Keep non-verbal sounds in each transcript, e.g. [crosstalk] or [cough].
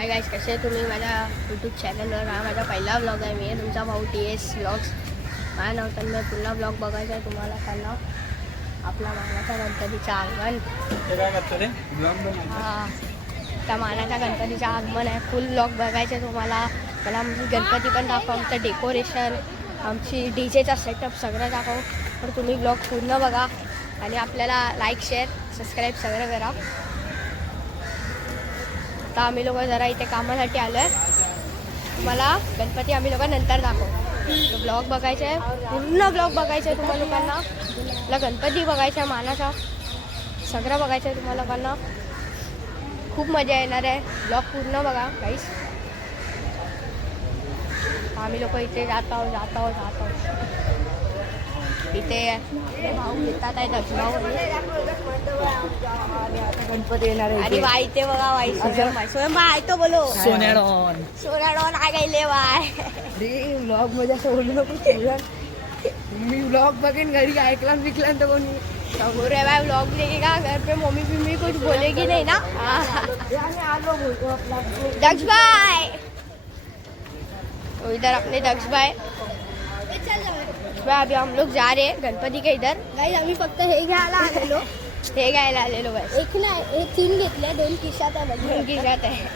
Hi guys कसे आहे तुम्ही? माझ्या यूट्यूब चॅनलवर हा माझा पहिला ब्लॉग आहे मी. तुमचा भाऊ टी एस ब्लॉग्स माझ्या नाव तर मी पुन्हा ब्लॉग बघायचा आहे तुम्हाला. त्यांना आपला मानाचा गणपतीचं आगमन. काय हा. त्या मानाच्या गणपतीचं आगमन आहे. फुल ब्लॉग बघायचं आहे तुम्हाला. मला आमची गणपती पण दाखव. आमचं डेकोरेशन आमची डी जेचा सेटअप सगळं दाखव. तर तुम्ही ब्लॉग पूर्ण बघा. आणि आपल्याला लाईक शेअर सबस्क्राईब सगळं करा. आता आम्ही लोक जरा इथे कामासाठी आलो आहे तुम्हाला गणपती आम्ही लोक नंतर दाखवू. ब्लॉग बघायचा आहे पूर्ण ब्लॉग बघायचा आहे तुम्हाला लोकांना. मला गणपती बघायचा आहे मानाचा. सगळं बघायचं आहे तुम्हाला लोकांना. खूप मजा येणार आहे. ब्लॉग पूर्ण बघा काहीच आम्ही लोक इथे जात आहोत जात आहोत जात आहोत. इथे इथे भाऊ येतात आहे गणपती येणार आणि बाई ते बघा बाई स्वयं बाई स्वयं तो बोलो. सोन्याडॉन सोनाडो नाही गायले बाय. अरे ब्लॉग मध्ये असं बोलू नको तुझ्या मी ब्लॉग बघेन घरी ऐकला विकला तर कोणी. अरे भाई व्लॉग देखेगा घर पे मम्मी फिम्मी कुछ बोलेगी नहीं ना? हे आलो दक्ष भाई तो इधर अपने दक्ष भाई भाई अभी हम लोग जा रहे हैं गणपती के इधर। गाईज आम्ही फक्त हे घ्यायला आलेलो. हे घ्यायला आलेलो बस. एक नाही हे तीन घेतले दोन खिशात आहे बघ. उनकी जात आहे.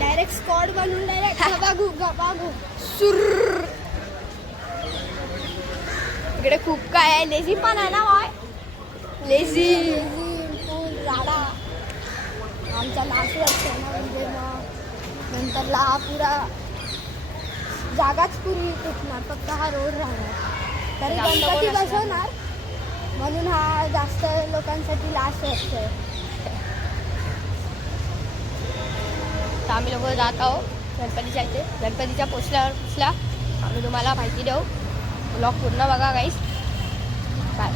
डायरेक्ट स्कॉड बनवून डायरेक्ट गबागू गबागू. सुर. इकडे खूप काय आहे लेझी पण आहे ना बाय? लेझी. फुल झाडा आमचा लास्ट वर्ष ना म्हणजे मग नंतरला पुरा जागाच पुरी तुटणार फक्त हा रोड राहणार. तरी गणपती कोण? बसवणार. म्हणून हा जास्त लोकांसाठी लास्ट वर्ष आहे. तर आम्ही लोक जात आहोत गणपतीच्या इथे. गणपतीच्या पोचल्यावर पोचल्या. आम्ही तुम्हाला माहिती देऊ. ब्लॉग पूर्ण बघा काहीच काय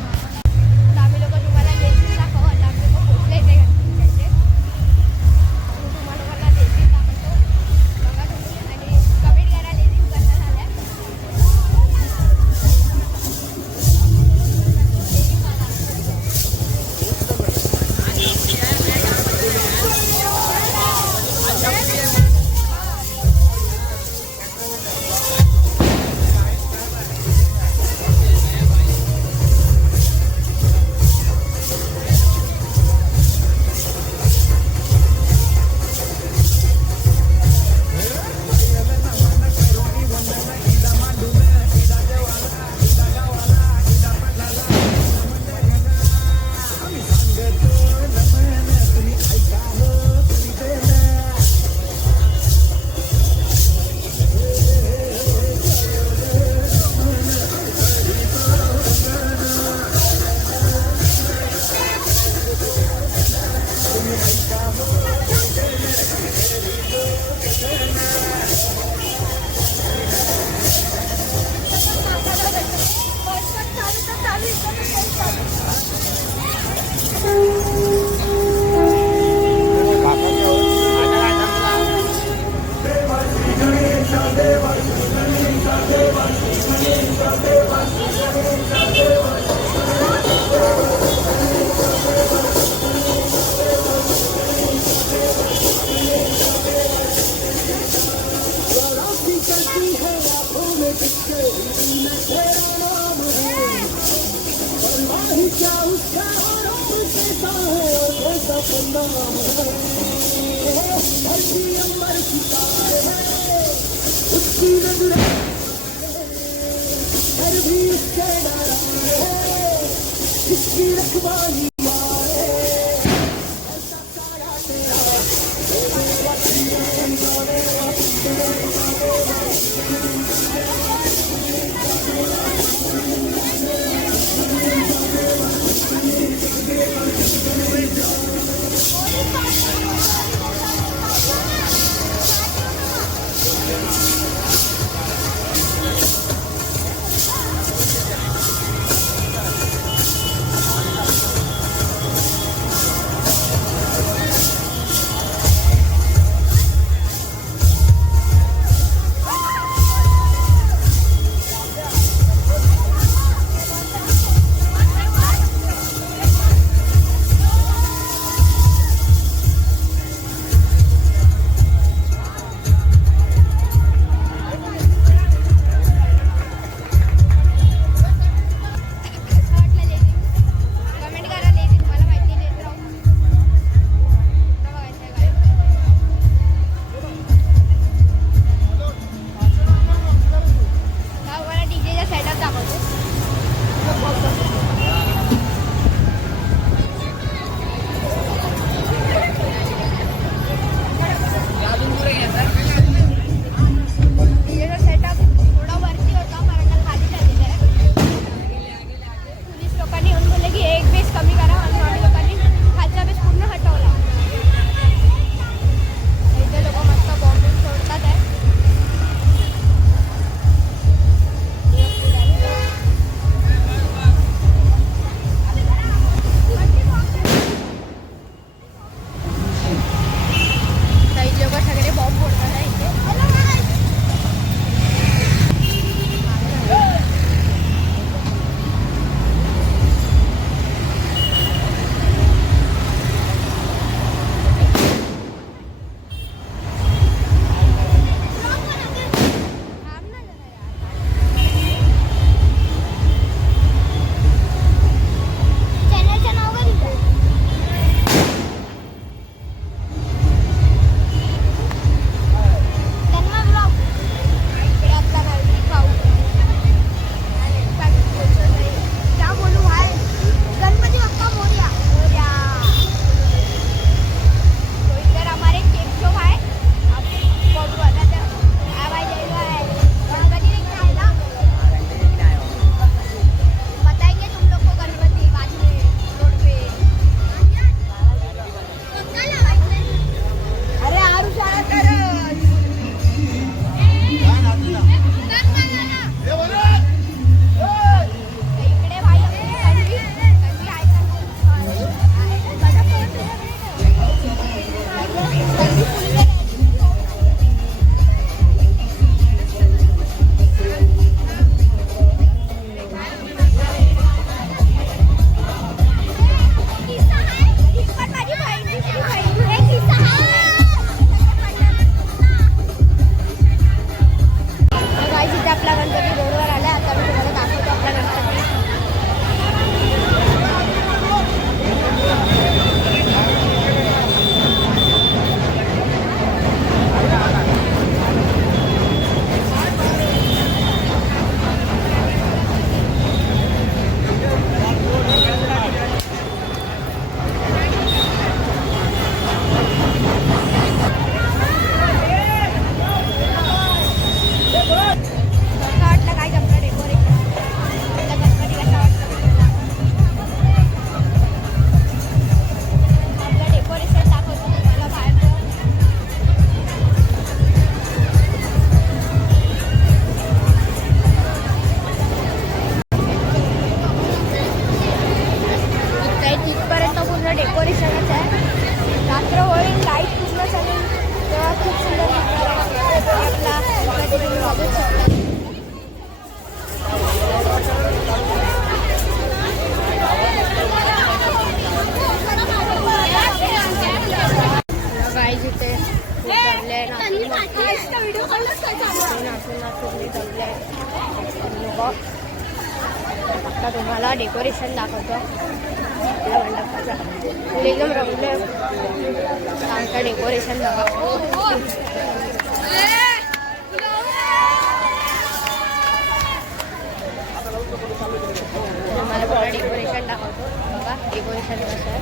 डेकोरेशन दाखवतो बघा डेकोरेशन कसं आहे.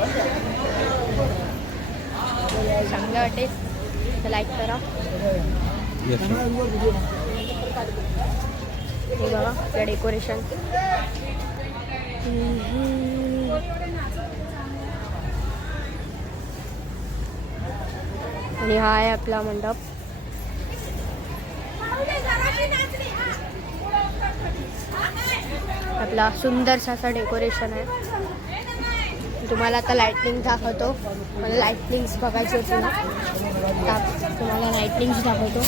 चांगलं वाटेल. तर लाईक करा. हे बघा त्या डेकोरेशन आणि हा आहे आपला मंडप. आपला सुंदरसा असा डेकोरेशन आहे. तुम्हाला आता लाईटनिंग दाखवतो. मला लाईटनिंग्स बघायची होती ना. तुम्हाला लाईटनिंग्स दाखवतो.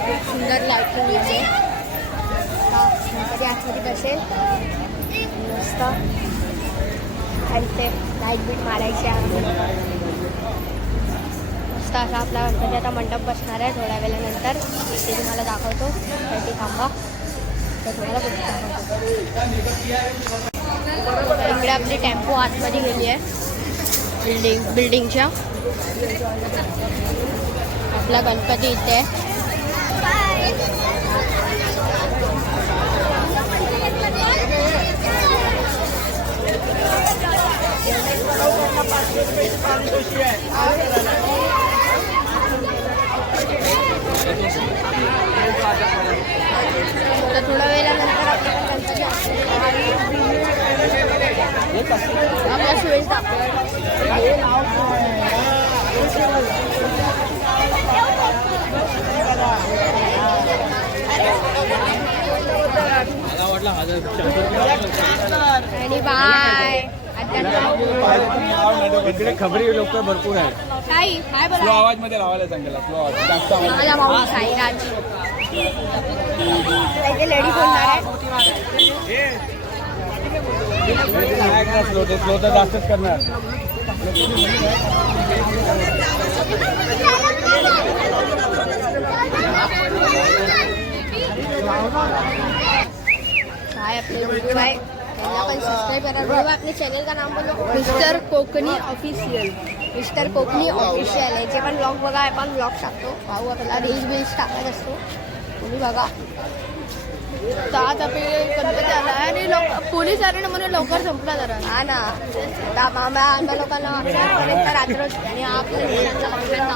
खूप सुंदर लाईटनिंग आहे आता गणपती आतमध्ये मस्त. आणि ते लाइट बीट मारायच्या मस्त असा आपला गणपती आता मंडप बसणार आहे थोड्या वेळानंतर. ते तुम्हाला दाखवतो. त्यासाठी थांबा. तर तुम्हाला कुठे दाखवतो. इकडे आपली टेम्पो आतमध्ये गेली आहे. बिल्डिंग बिल्डिंगच्या. आपला गणपती इथे आहे. तर थोड्या वेळानंतर आपल्या सुरेश मला वाटलं हजार आणि बाय. इकडे खबरी लोक भरपूर आहेत. स्लो बोला. आवाज़ मध्ये लावायला सांगेल स्लो आवाज़. जास्त आवाज़. साईराज. लेडी बोलणार आहे. स्लो ते स्लो तर जास्तच करणार. काय आपले त्यांना पण सबस्क्राईब करा व्हिडिओ अपने चॅनल का नाम बोलो। Mister Konkani official mister Konkani official याचे पण ब्लॉग बघा आपण ब्लॉग टाकतो भाऊ आपला रील्स बिल्स टाकत असतो तुम्ही बघा आज आपले गणपती आला आहे आणि लोक पोलीस आले ना म्हणून लवकर संपला जरा. हा ना. आम्हा लोकांना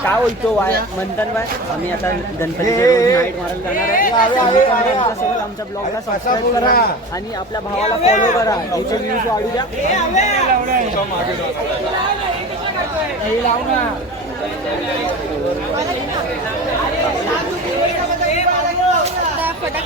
काय बोलतो वाय म्हणतात बाय आम्ही आता मारायला जाणार आहे. आमच्यासोबत आमच्या ब्लॉगला सबस्क्राईब करा आणि आपल्या भावाला फॉलो करा. याचे व्ह्यूज वाढू द्या हे लाव ना फटाके लावतात अरे थांब. लांब राहिला बरं वाटतं इकडे आपले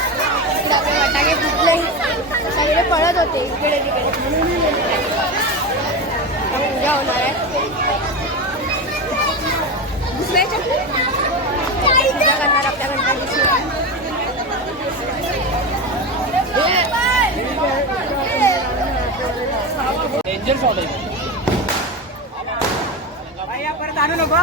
फटाके फुटले सगळे पळत होते इकडे तिकडे पूजा होणार आहे दुसऱ्याच्या पूजा करणार आपल्या गणपतीची. परत आणू नको.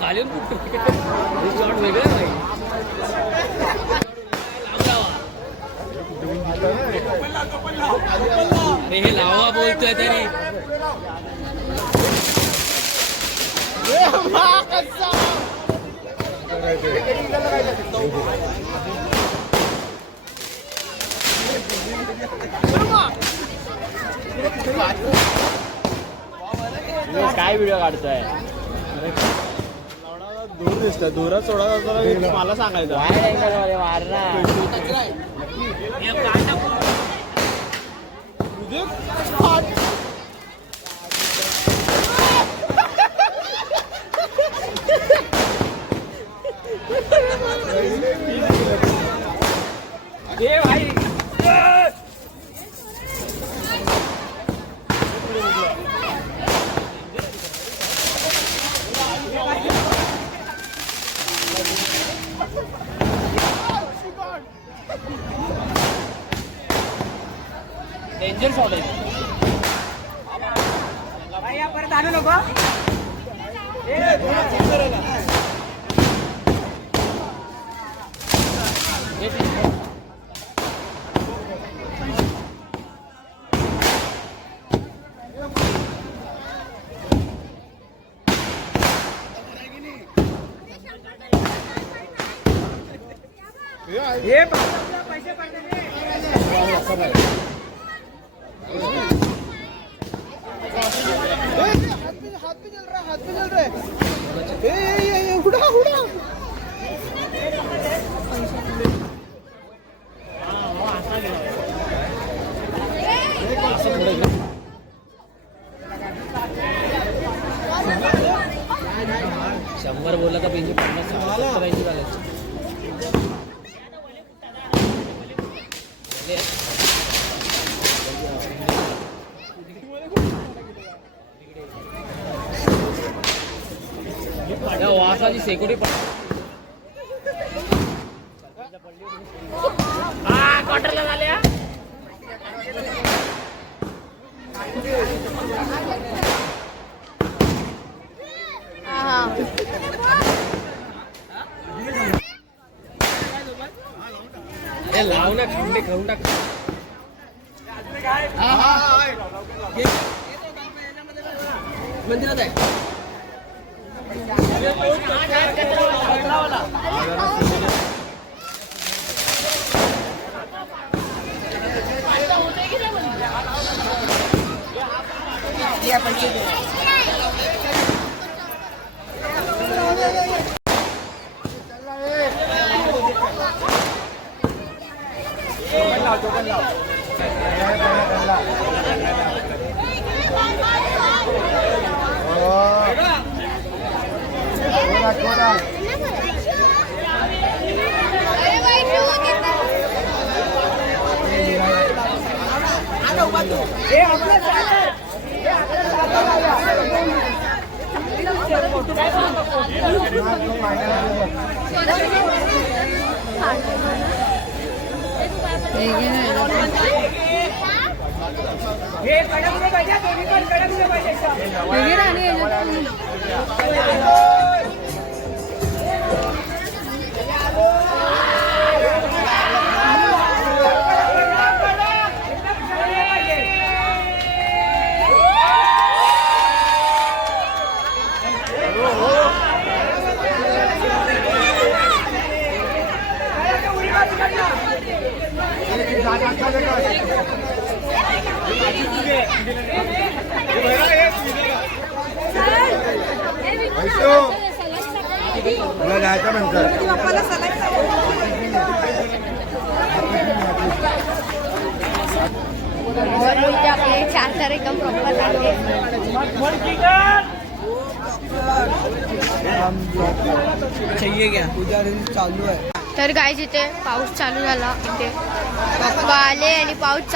कालीन शॉट वेगळं नाही हे लावा बोलतोय तरी. काय व्हिडिओ काढतोय? दूर दिसत दूर सोडा मला सांगायचं मारणार Valeu, aí! Yeah. security today.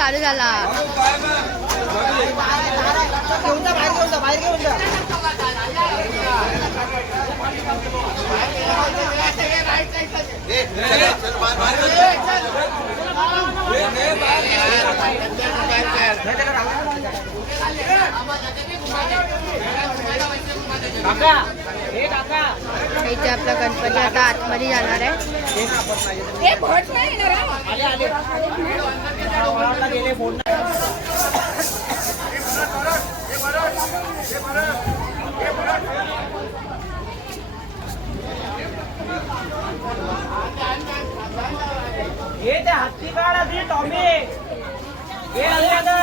चालू झाला. इथे आपला गणपती आता आतमध्ये जाणार आहे. हे भट नाही येणार हा. हे ते हत्ती काढा ती टॉमी हे आले आता.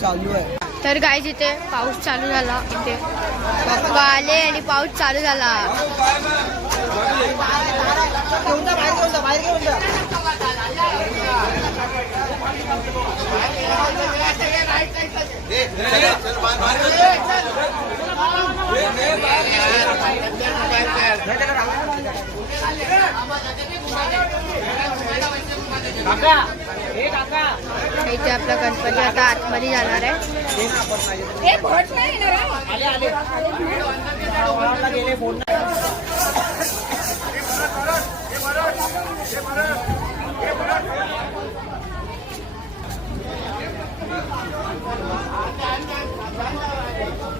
चालू आहे तर काय इथे पाऊस चालू झाला. इथे पप्पा आले आणि पाऊस चालू झाला. घेऊन जा बाहेर इथे आपला गणपती आता आतमध्ये जाणार आहे.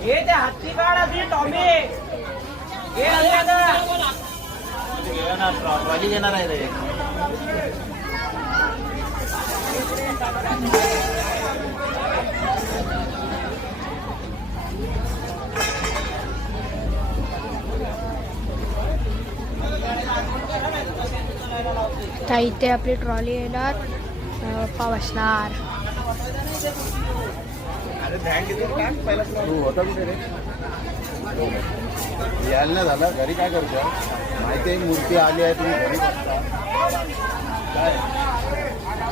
हे ते हत्ती काढा ती टॉमी हे आले आता. तर इथे आपली ट्रॉली येणार. अं, पप्पा बसणार यायला नाही झालं. घरी काय करतो? माहिती आहे मूर्ती आली आहे तुम्ही घरी बसता. काय?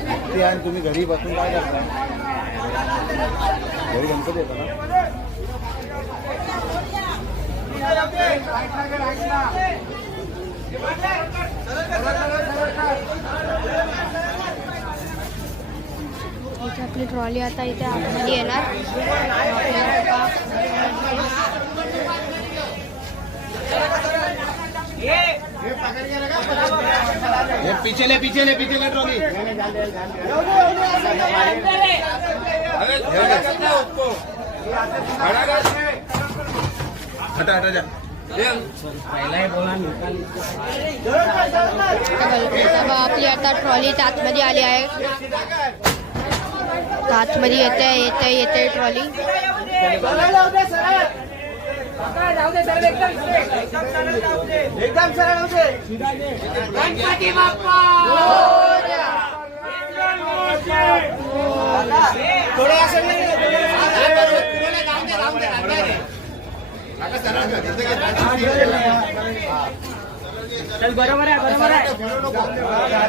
मूर्ती आहे आणि तुम्ही घरी बसून काय करता? घरी गणपती येतो ना? इथे आपली ट्रॉली आता इथे आतमध्ये येणार. आपल्या पप्पा ये पीछे ले पीछे ले पीछे ले ट्रॉली. हटा हटा जा. तर आपली आता ट्रॉली आतमध्ये आली आहे. तर आतमध्ये येते येते ट्रॉली. चल बरोबर आहे बरोबर आहे.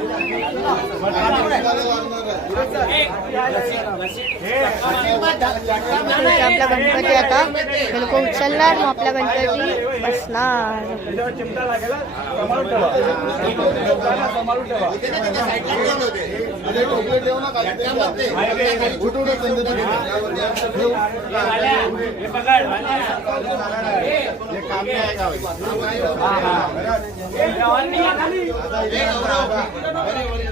आपला गणपती आता हे लोक उचलणार मग आपला गणपती बसणार टोपले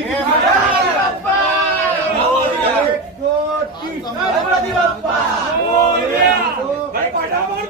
ठेव ना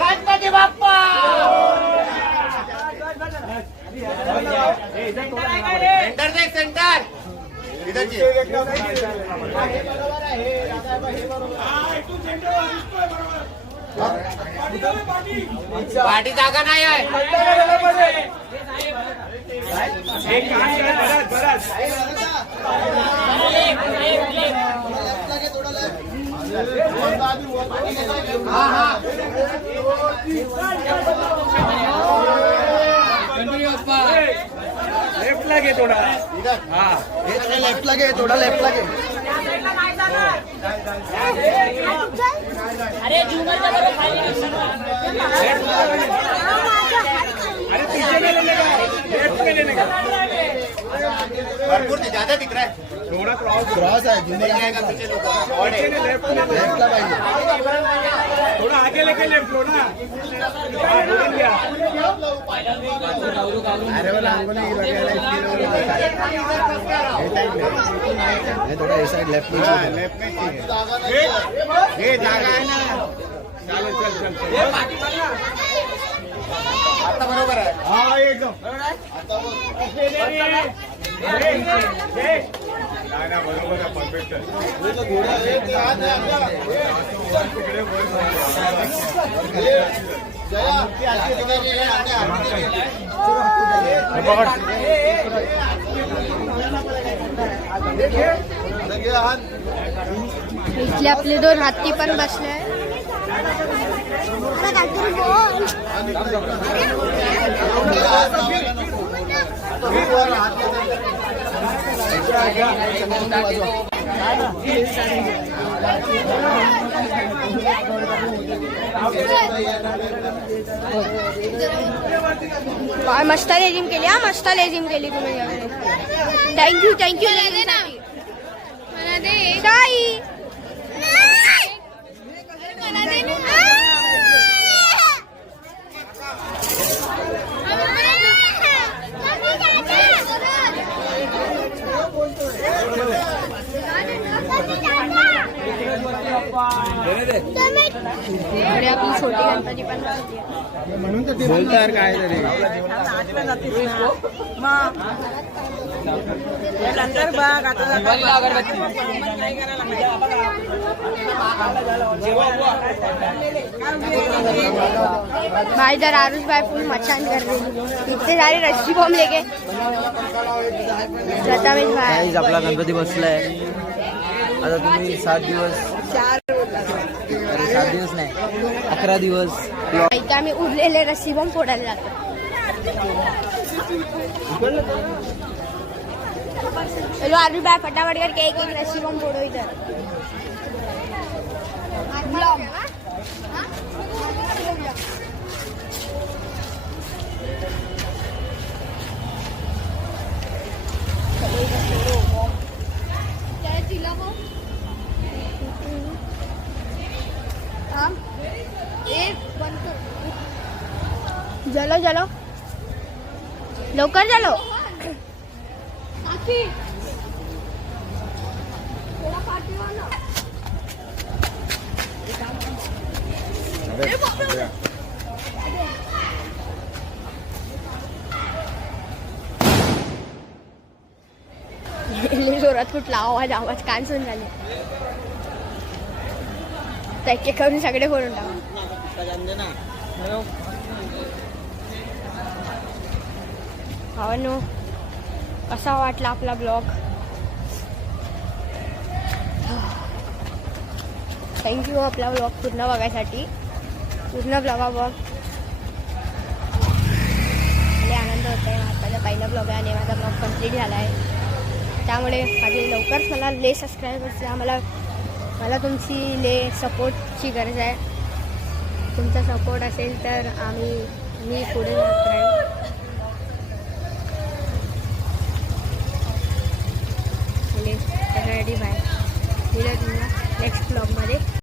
गणपती बाप्पा सेंटर आपला गणपती बाप्पा बसला पाठी जागा नाही आहे लेफ्टला घे थोडा। लेफ्टला घे भरपूर नाही, ज्यादा दिख रहा है क्रॉस आहे जुने आहे का। पीछे लोग और है. लेफ्टला पाहिजे अरे वाला अंगोली बघायला इतकी लोक येतात. हे टाईप आहे. हे। थोडा हे साईड लेफ्ट में लेफ्ट में हे जागा आहे ना। आता बरोबर आहे हा एकदम। इथले आपले दोन हत्ती पण बसले मस्त लेझिम केली हा? मस्त लेझिम केली तुम्ही. थँक्यू थँक्यू ताई इकडे आपली छोटी गणपती पण बसली आहे. बोलताय काय तरी भाई इधर आरुष भाई फुल मचान कर रही है इतने सारे रस्सी बॉम्ब लेके प्रथमेश भाई आपला गणपती बसलाय आता तुम्ही सात दिवस अरे सात दिवस नाही अकरा दिवस. इथं आम्ही उरलेले रस्सी पण फोडायला जातो चलो आरुष भाई फटाफट करके एक एक रस्सी बॉम्ब फोड़ो इधर चलो चलो लवकर चलो [laughs] जोरात कुठला आवाज आवाज काय सुन झाले? तर एक एक करून सगळे करून टाका. भावांनो कसा वाटला आपला ब्लॉग? थँक्यू आपला ब्लॉग पूर्ण बघायसाठी. पूर्ण ब्लॉगा बघ. लय आनंद होत आहे माझा पहिला ब्लॉग आहे आणि माझा ब्लॉग कंप्लीट झाला आहे त्यामुळे माझे लवकरच मला ले सबस्क्रायबर्स द्या मला मला तुमची ले सपोर्टची गरज आहे. तुमचा सपोर्ट असेल तर आम्ही मी पुढे जात राहील रेडी बाय. नेक्स्ट ब्लॉगमध्ये